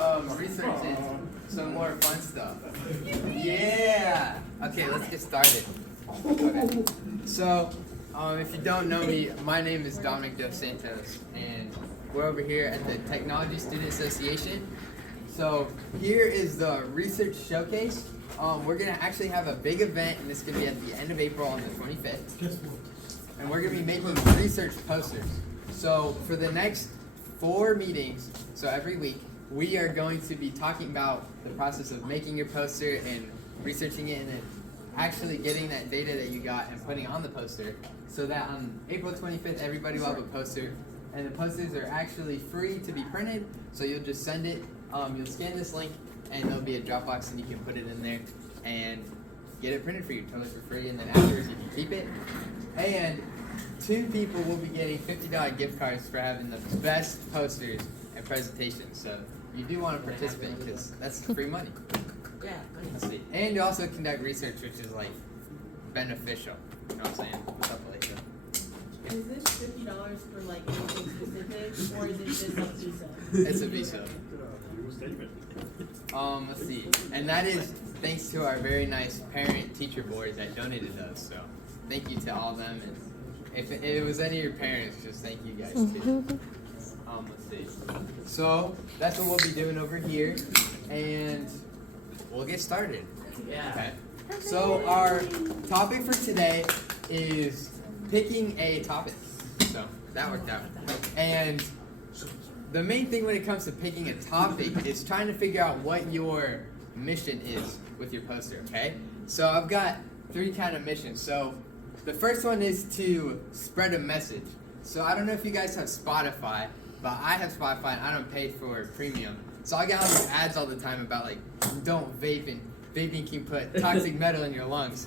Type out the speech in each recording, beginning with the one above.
Researching some more fun stuff. Yeah. Okay, let's get started. Okay. So, if you don't know me, my name is Dominic Dos Santos, and we're over here at the Technology Student Association. So here is the research showcase. We're gonna actually have a big event, and it's gonna be at the end of April on the 25th. And we're gonna be making research posters. So for the next 4 meetings, so every week, we are going to be talking about the process of making your poster and researching it and then actually getting that data that you got and putting on the poster so that on April 25th, everybody will have a poster. And the posters are actually free to be printed, so you'll just send it, you'll scan this link, and there'll be a Dropbox and you can put it in there and get it printed for you totally for free, and then afterwards you can keep it. And 2 people will be getting $50 gift cards for having the best posters and presentations. So you do want to participate because that's free money. Yeah. Let's see. And you also conduct research, which is like beneficial. You know what I'm saying? Stuff like that. Is this $50 for like anything specific, or is it just like visa? It's a visa. Let's see. And that is thanks to our very nice parent-teacher board that donated those. So thank you to all of them. And if it was any of your parents, just thank you guys too. Let's see. So that's what we'll be doing over here, and we'll get started. Yeah. Okay. So our topic for today is picking a topic. So that worked out. And the main thing when it comes to picking a topic is trying to figure out what your mission is with your poster. Okay. So I've got 3 kind of missions. So the first one is to spread a message. So I don't know if you guys have Spotify, but I have Spotify and I don't pay for premium. So I get all these ads all the time about like, don't vape, and vaping can put toxic metal in your lungs.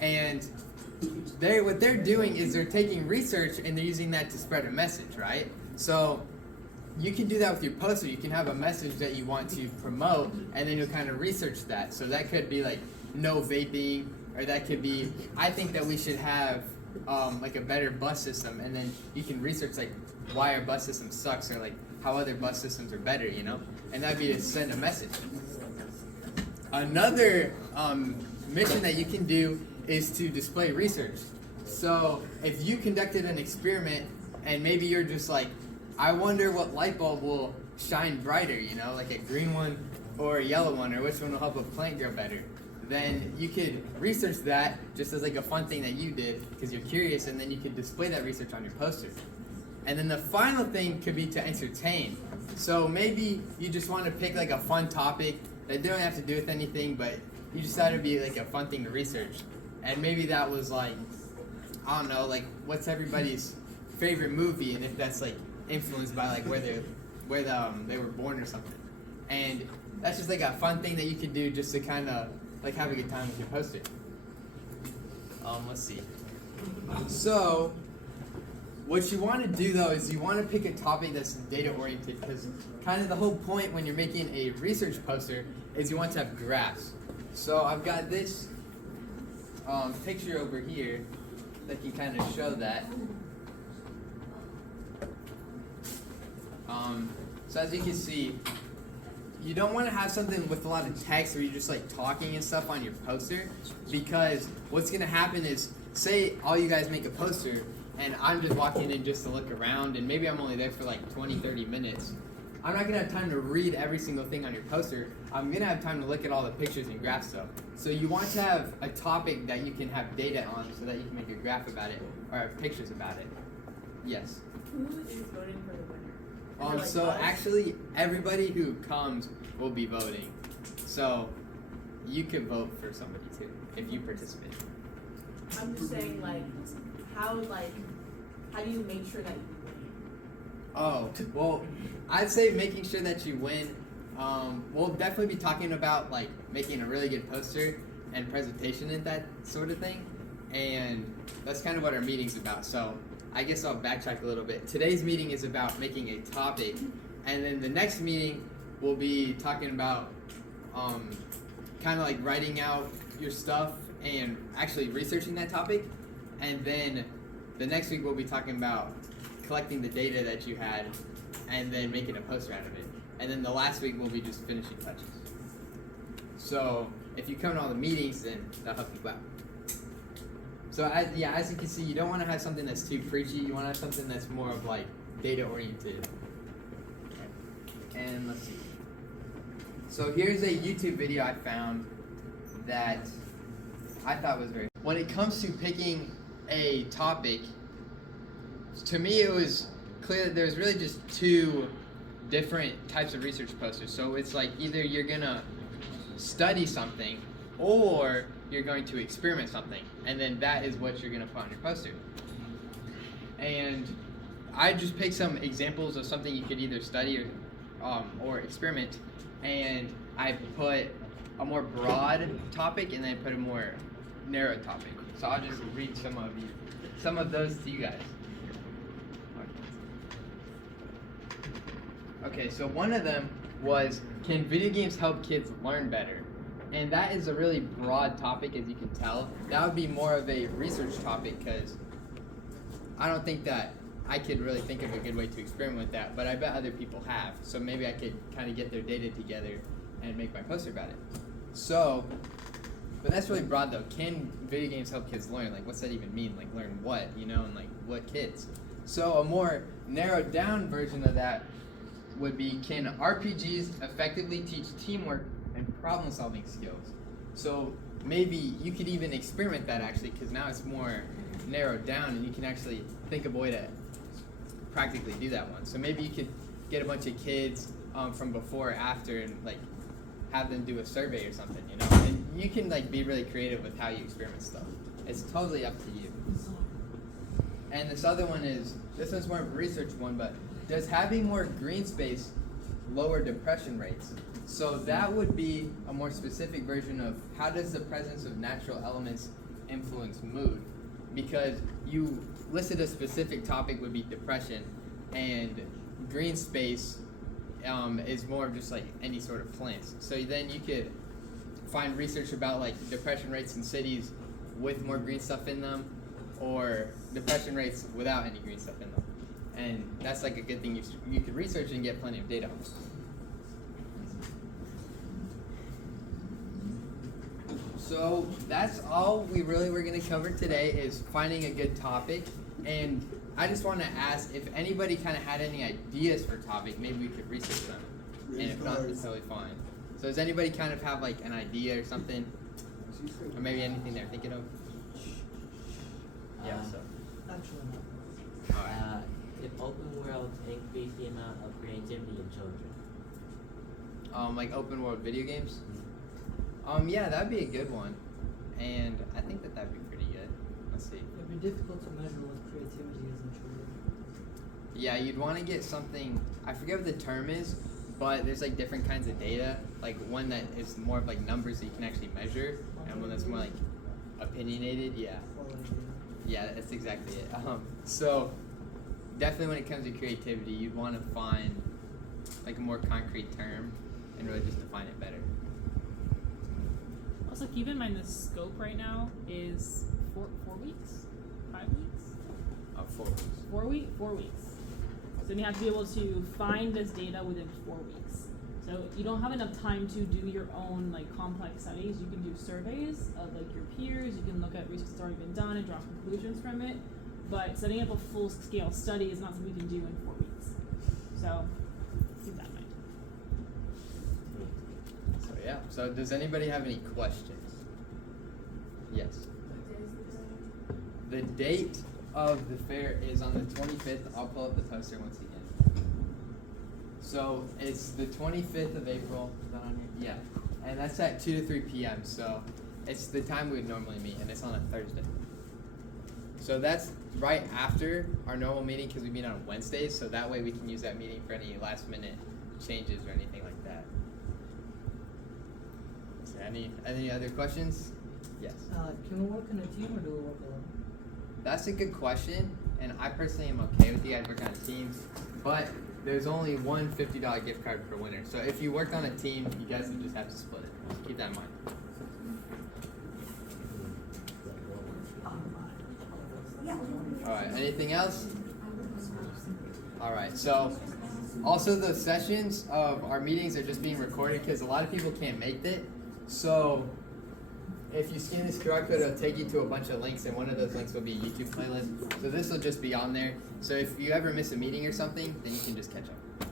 And what they're doing is they're taking research and they're using that to spread a message, right? So you can do that with your poster. You can have a message that you want to promote, and then you'll kind of research that. So that could be like no vaping, or that could be, I think that we should have like a better bus system, and then you can research like why our bus system sucks, or like how other bus systems are better, you know? And that'd be to send a message. Another mission that you can do is to display research. So if you conducted an experiment and maybe you're just like, I wonder what light bulb will shine brighter, you know, like a green one or a yellow one, or which one will help a plant grow better, then you could research that just as like a fun thing that you did because you're curious, and then you could display that research on your poster. And then the final thing could be to entertain. So maybe you just want to pick like a fun topic that don't have to do with anything, but you just thought it'd be like a fun thing to research. And maybe that was like, I don't know, like what's everybody's favorite movie, and if that's like influenced by like where they were born or something. And that's just like a fun thing that you could do just to kind of like have a good time with your poster. Let's see. So what you want to do though is you want to pick a topic that's data oriented, because kind of the whole point when you're making a research poster is you want to have graphs. So I've got this picture over here that can kind of show that. So as you can see, you don't want to have something with a lot of text where you're just like talking and stuff on your poster, because what's going to happen is, say all you guys make a poster and I'm just walking in just to look around, and maybe I'm only there for like 20-30 minutes. I'm not going to have time to read every single thing on your poster. I'm going to have time to look at all the pictures and graphs though. So you want to have a topic that you can have data on so that you can make a graph about it or have pictures about it. Yes? Who is voting for the winner? So actually everybody who comes will be voting. So you can vote for somebody too if you participate. I'm just saying, how do you make sure that you win? Oh, well, I'd say making sure that you win. We'll definitely be talking about like making a really good poster and presentation and that sort of thing. And that's kind of what our meeting's about. So I guess I'll backtrack a little bit. Today's meeting is about making a topic, and then the next meeting we'll be talking about kind of like writing out your stuff and actually researching that topic. And then the next week we'll be talking about collecting the data that you had and then making a poster out of it. and then the last week will be just finishing touches. So if you come to all the meetings, then that'll help you out. So as you can see, you don't want to have something that's too preachy. You want to have something that's more of like data oriented. And let's see. So here's a YouTube video I found that I thought was very. When it comes to picking a topic, to me it was clear that there's really just two different types of research posters. So it's like either you're gonna study something or you're going to experiment something, and then that is what you're gonna put on your poster. And I just picked some examples of something you could either study or experiment, and I put a more broad topic and then I put a more narrow topic. So I'll just read some of those to you guys. Okay, so one of them was, can video games help kids learn better? And that is a really broad topic, as you can tell. That would be more of a research topic, because I don't think that I could really think of a good way to experiment with that, but I bet other people have. So maybe I could kind of get their data together and make my poster about it. So, but that's really broad though. Can video games help kids learn? Like, what's that even mean? Like, learn what, you know, and like what kids? So a more narrowed down version of that would be, can RPGs effectively teach teamwork and problem solving skills? So maybe you could even experiment that actually, because now it's more narrowed down and you can actually think of a way to practically do that one. So maybe you could get a bunch of kids from before or after and like have them do a survey or something, you know? And you can like be really creative with how you experiment stuff. It's totally up to you. And this other one is, this one's more of a research one, but does having more green space lower depression rates? So that would be a more specific version of how does the presence of natural elements influence mood? Because you listed a specific topic would be depression, and green space is more of just like any sort of plants. So then you could find research about like depression rates in cities with more green stuff in them, or depression rates without any green stuff in them. And that's like a good thing you could research and get plenty of data on. So that's all we really were going to cover today, is finding a good topic. And I just want to ask if anybody kind of had any ideas for a topic, maybe we could research them. And if not, it's totally fine. So does anybody kind of have like an idea or something? Or maybe anything they're thinking of? Yeah, so. Actually, Alright. If open world increase the amount of creativity in children. Like open world video games? Yeah, that'd be a good one. And I think that'd be pretty good. Let's see. it'd be difficult to measure what creativity is in children. Yeah, you'd want to get something, I forget what the term is, but there's like different kinds of data. Like one that is more of like numbers that you can actually measure, and one that's more like opinionated. Yeah. Quality data. Yeah, that's exactly it. So definitely when it comes to creativity, you'd want to find like a more concrete term and really just define it better. Also, keep in mind the scope right now is 4 weeks, 5 weeks, 4 weeks. 4 weeks. So you have to be able to find this data within 4 weeks. So you don't have enough time to do your own like complex studies. You can do surveys of like your peers. You can look at research that's already been done and draw conclusions from it. But setting up a full-scale study is not something we can do in 4 weeks. So keep that in mind. So yeah. So does anybody have any questions? Yes. The date of the fair is on the 25th. I'll pull up the poster once again. So it's the 25th of April. Is that on here? Yeah. And that's at 2 to 3 p.m. So it's the time we would normally meet, and it's on a Thursday. So that's right after our normal meeting, because we meet on Wednesdays. So that way we can use that meeting for any last-minute changes or anything like that. Is there any other questions? Yes. Can we work in a team or do we work alone? That's a good question, and I personally am okay with you guys working on teams, but there's only one $50 gift card per winner. So if you work on a team, you guys would just have to split it. Just keep that in mind. All right. Anything else? All right. So Also, the sessions of our meetings are just being recorded because a lot of people can't make it. So if you scan this QR code, it'll take you to a bunch of links, and one of those links will be a YouTube playlist. So this will just be on there. So if you ever miss a meeting or something, then you can just catch up.